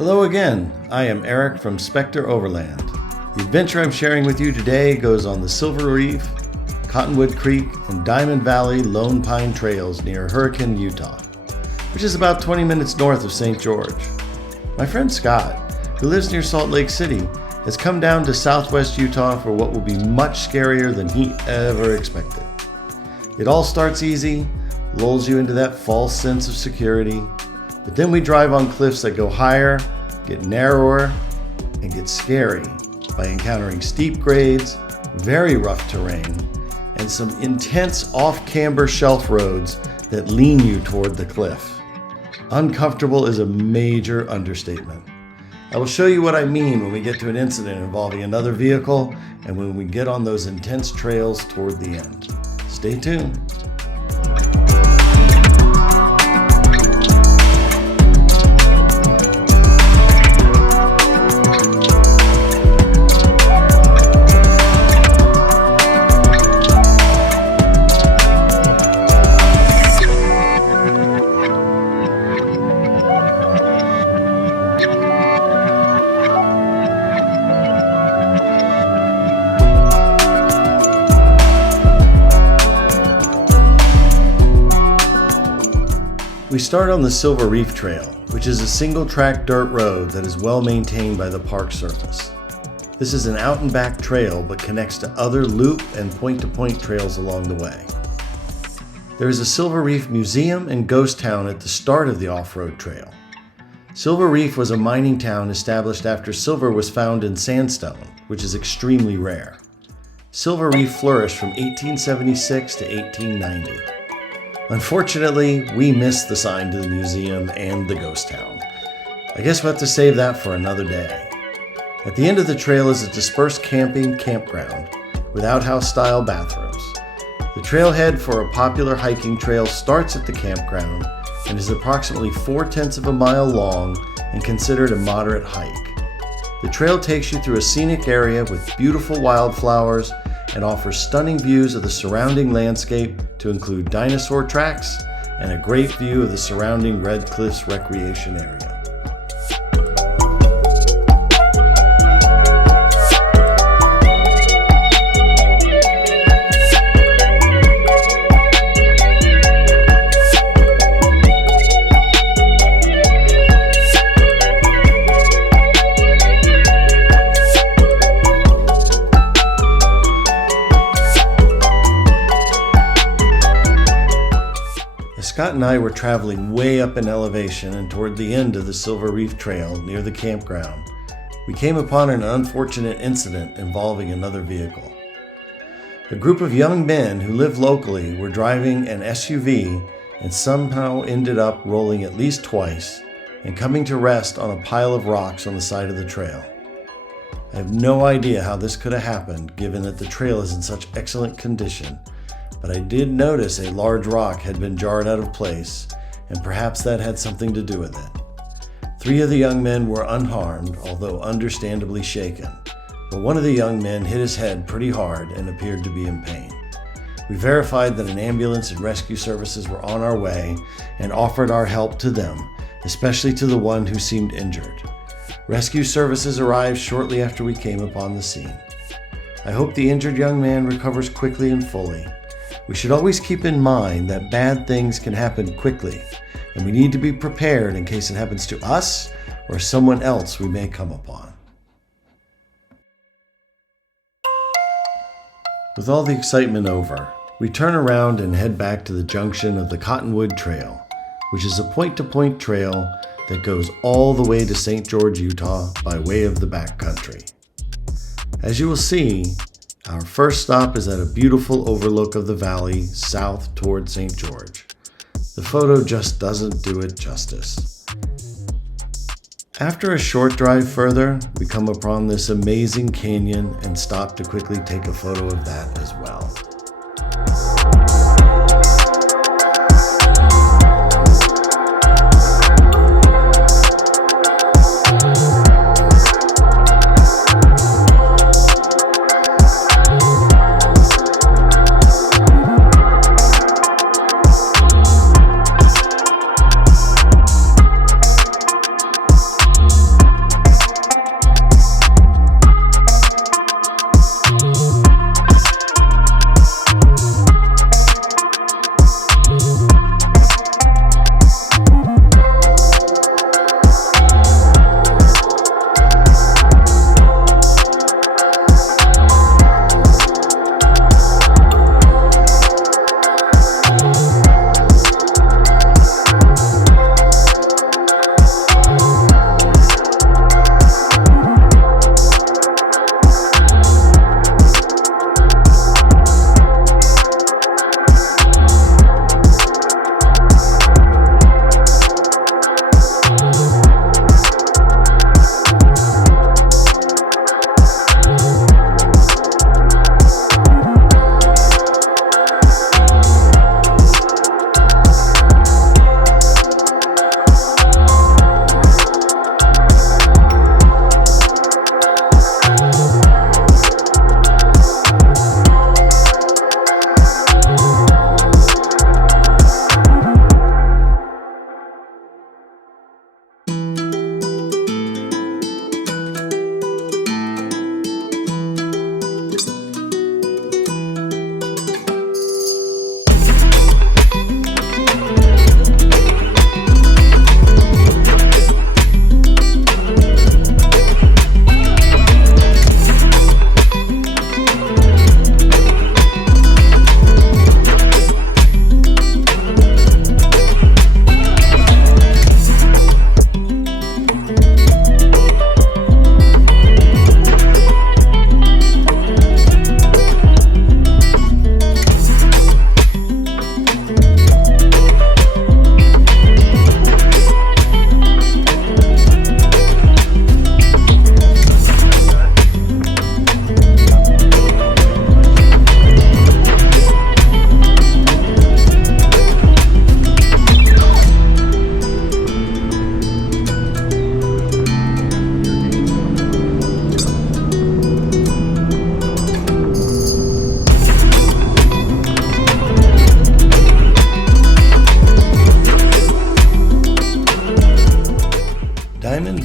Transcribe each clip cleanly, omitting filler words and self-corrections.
Hello again, I am Eric from Spectre Overland. The adventure I'm sharing with you today goes on the Silver Reef, Cottonwood Creek, and Diamond Valley Lone Pine Trails near Hurricane, Utah, which is about 20 minutes north of St. George. My friend Scott, who lives near Salt Lake City, has come down to southwest Utah for what will be much scarier than he ever expected. It all starts easy, lulls you into that false sense of security, but then we drive on cliffs that go higher, get narrower, and get scary by encountering steep grades, very rough terrain, and some intense off-camber shelf roads that lean you toward the cliff. Uncomfortable is a major understatement. I will show you what I mean when we get to an incident involving another vehicle and when we get on those intense trails toward the end. Stay tuned. We start on the Silver Reef Trail, which is a single-track dirt road that is well maintained by the Park Service. This is an out-and-back trail but connects to other loop and point-to-point trails along the way. There is a Silver Reef Museum and ghost town at the start of the off-road trail. Silver Reef was a mining town established after silver was found in sandstone, which is extremely rare. Silver Reef flourished from 1876 to 1890. Unfortunately, we missed the sign to the museum and the ghost town. I guess we'll have to save that for another day. At the end of the trail is a dispersed campground with outhouse-style bathrooms. The trailhead for a popular hiking trail starts at the campground and is approximately 4/10 of a mile long and considered a moderate hike. The trail takes you through a scenic area with beautiful wildflowers and offers stunning views of the surrounding landscape to include dinosaur tracks and a great view of the surrounding Red Cliffs recreation area. Scott and I were traveling way up in elevation and toward the end of the Silver Reef Trail near the campground. We came upon an unfortunate incident involving another vehicle. A group of young men who live locally were driving an SUV and somehow ended up rolling at least twice and coming to rest on a pile of rocks on the side of the trail. I have no idea how this could have happened given that the trail is in such excellent condition, but I did notice a large rock had been jarred out of place, and perhaps that had something to do with it. 3 of the young men were unharmed, although understandably shaken, but one of the young men hit his head pretty hard and appeared to be in pain. We verified that an ambulance and rescue services were on our way and offered our help to them, especially to the one who seemed injured. Rescue services arrived shortly after we came upon the scene. I hope the injured young man recovers quickly and fully. We should always keep in mind that bad things can happen quickly, and we need to be prepared in case it happens to us or someone else we may come upon. With all the excitement over, we turn around and head back to the junction of the Cottonwood Trail, which is a point-to-point trail that goes all the way to St. George, Utah by way of the backcountry. As you will see, our first stop is at a beautiful overlook of the valley south toward St. George. The photo just doesn't do it justice. After a short drive further, we come upon this amazing canyon and stop to quickly take a photo of that as well.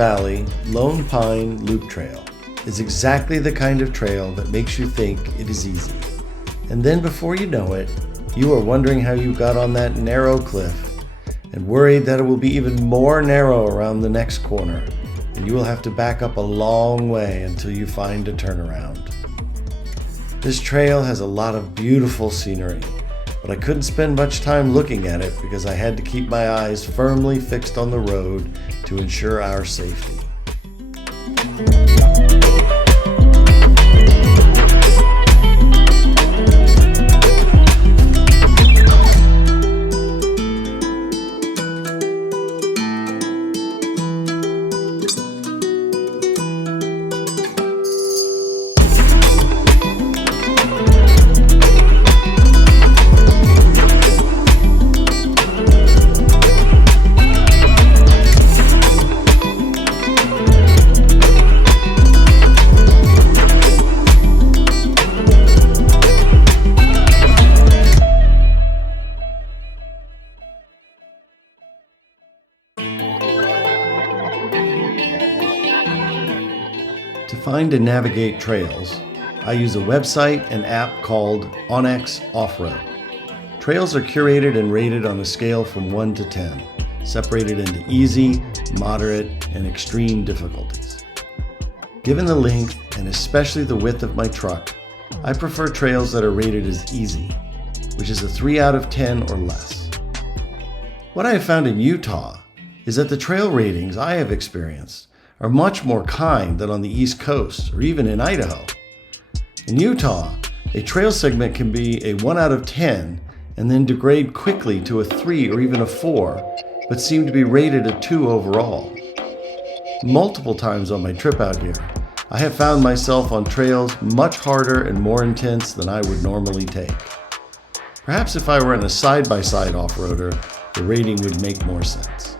Valley Lone Pine Loop Trail is exactly the kind of trail that makes you think it is easy. And then before you know it, you are wondering how you got on that narrow cliff and worried that it will be even more narrow around the next corner, and you will have to back up a long way until you find a turnaround. This trail has a lot of beautiful scenery, but I couldn't spend much time looking at it because I had to keep my eyes firmly fixed on the road to ensure our safety. To find and navigate trails, I use a website and app called Onyx Off-Road. Trails are curated and rated on a scale from 1 to 10, separated into easy, moderate, and extreme difficulties. Given the length and especially the width of my truck, I prefer trails that are rated as easy, which is a 3 out of 10 or less. What I have found in Utah is that the trail ratings I have experienced are much more kind than on the East Coast or even in Idaho. In Utah, a trail segment can be a 1 out of 10 and then degrade quickly to a 3 or even a 4, but seem to be rated a 2 overall. Multiple times on my trip out here, I have found myself on trails much harder and more intense than I would normally take. Perhaps if I were in a side-by-side off-roader, the rating would make more sense.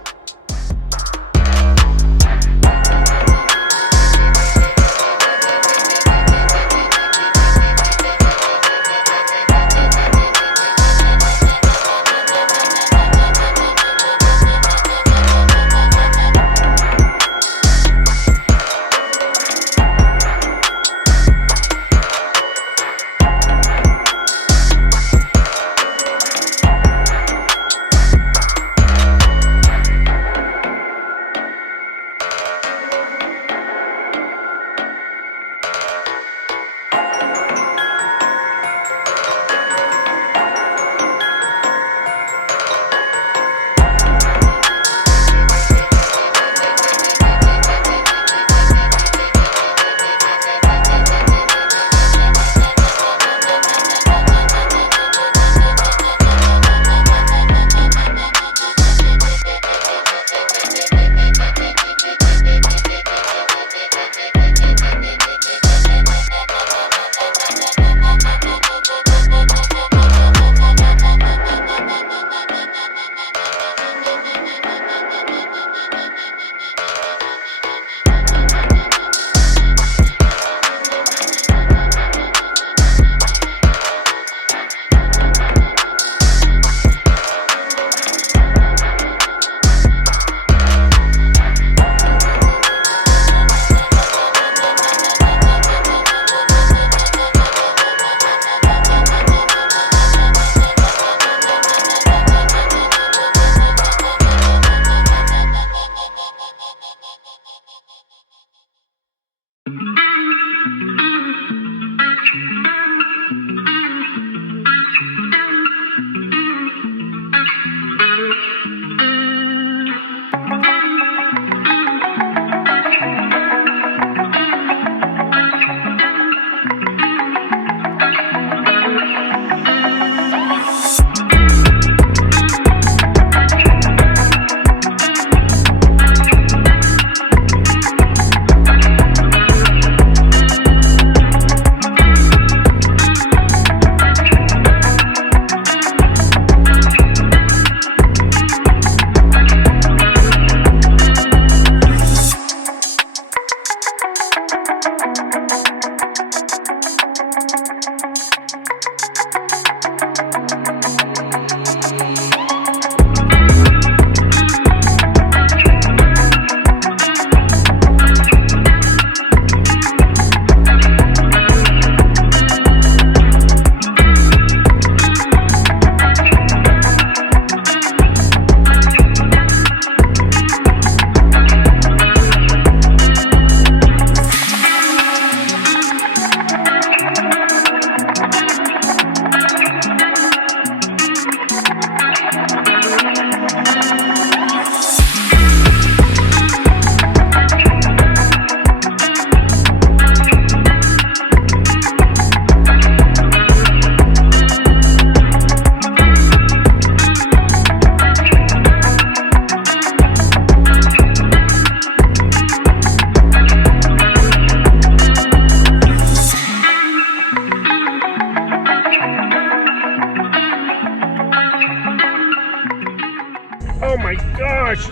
Oh my gosh!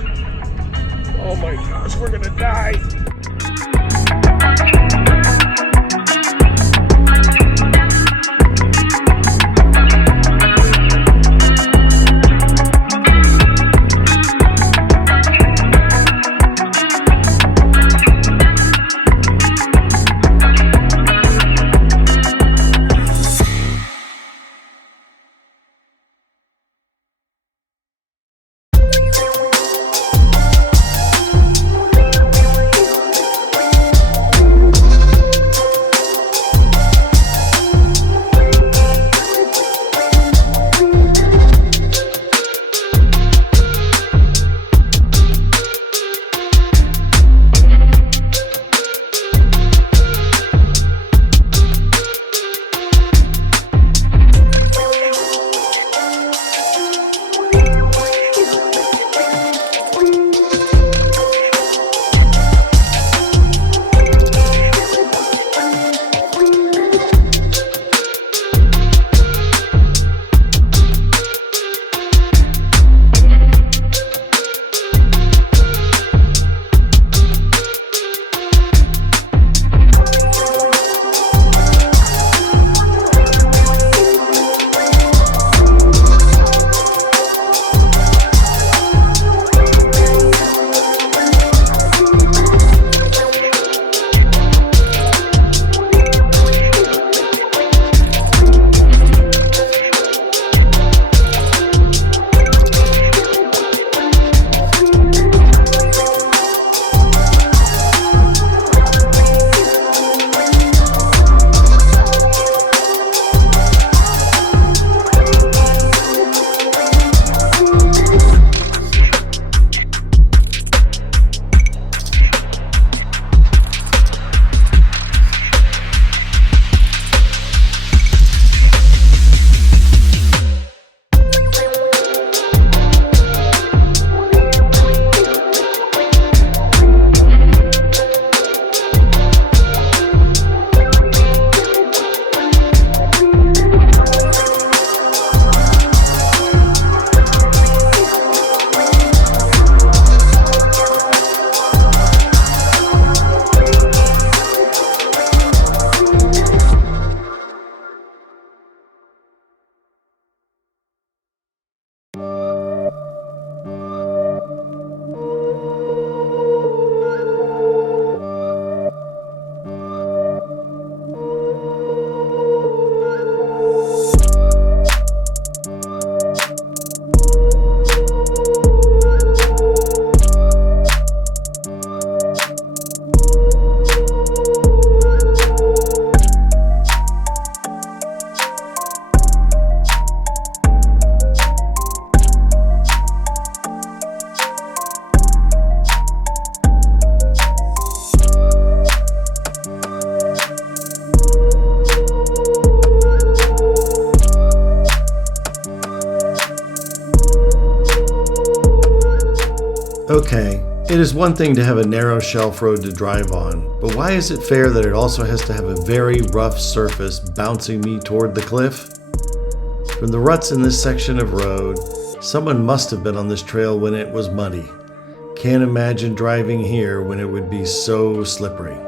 Oh my gosh, we're gonna die! Okay, it is one thing to have a narrow shelf road to drive on, but why is it fair that it also has to have a very rough surface bouncing me toward the cliff? From the ruts in this section of road, someone must have been on this trail when it was muddy. Can't imagine driving here when it would be so slippery.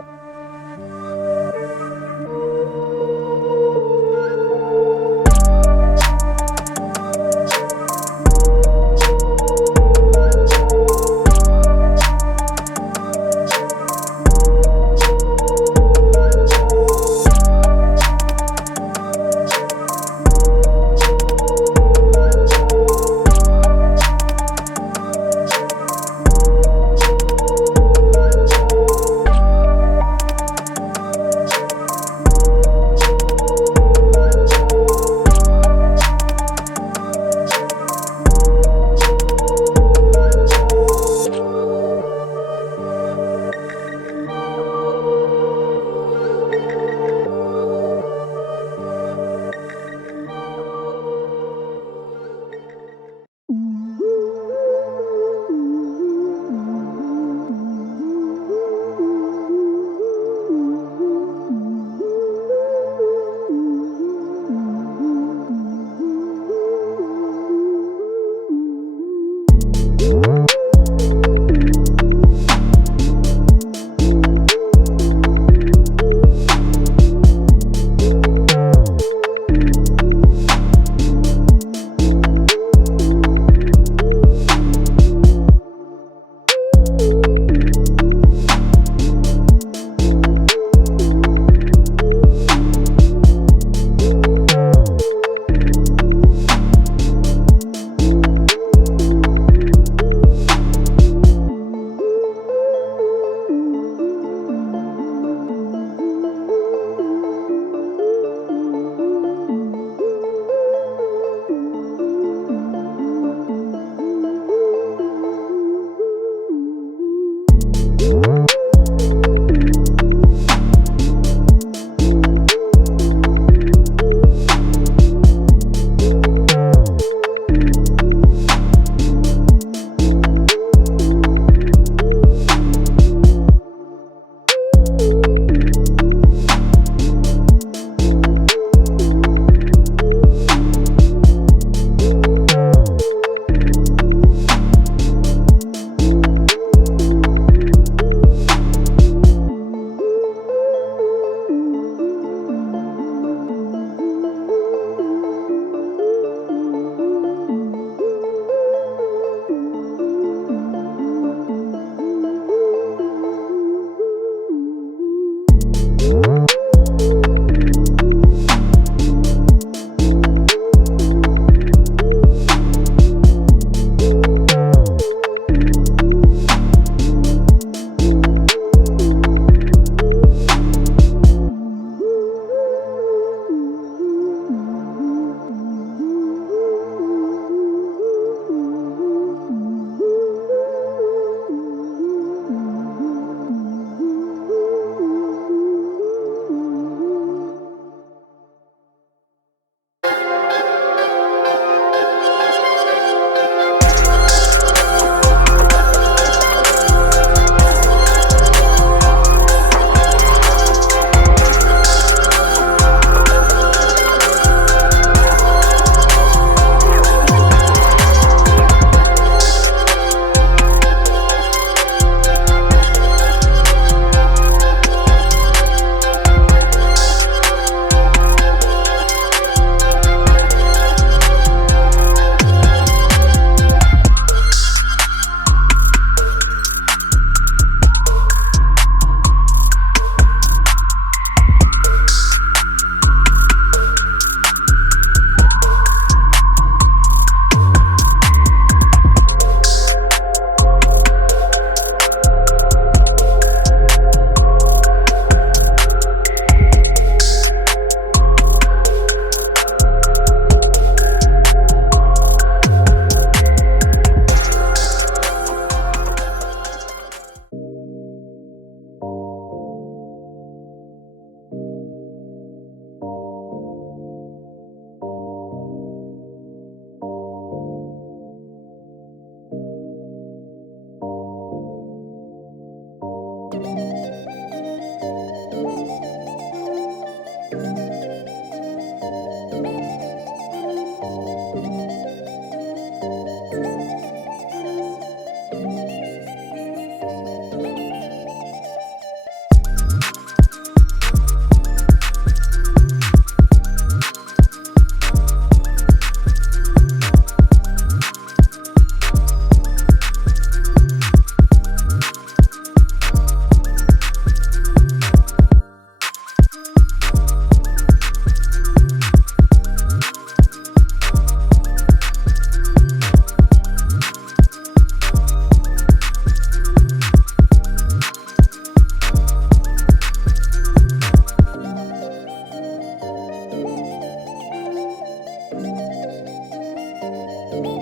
Bye.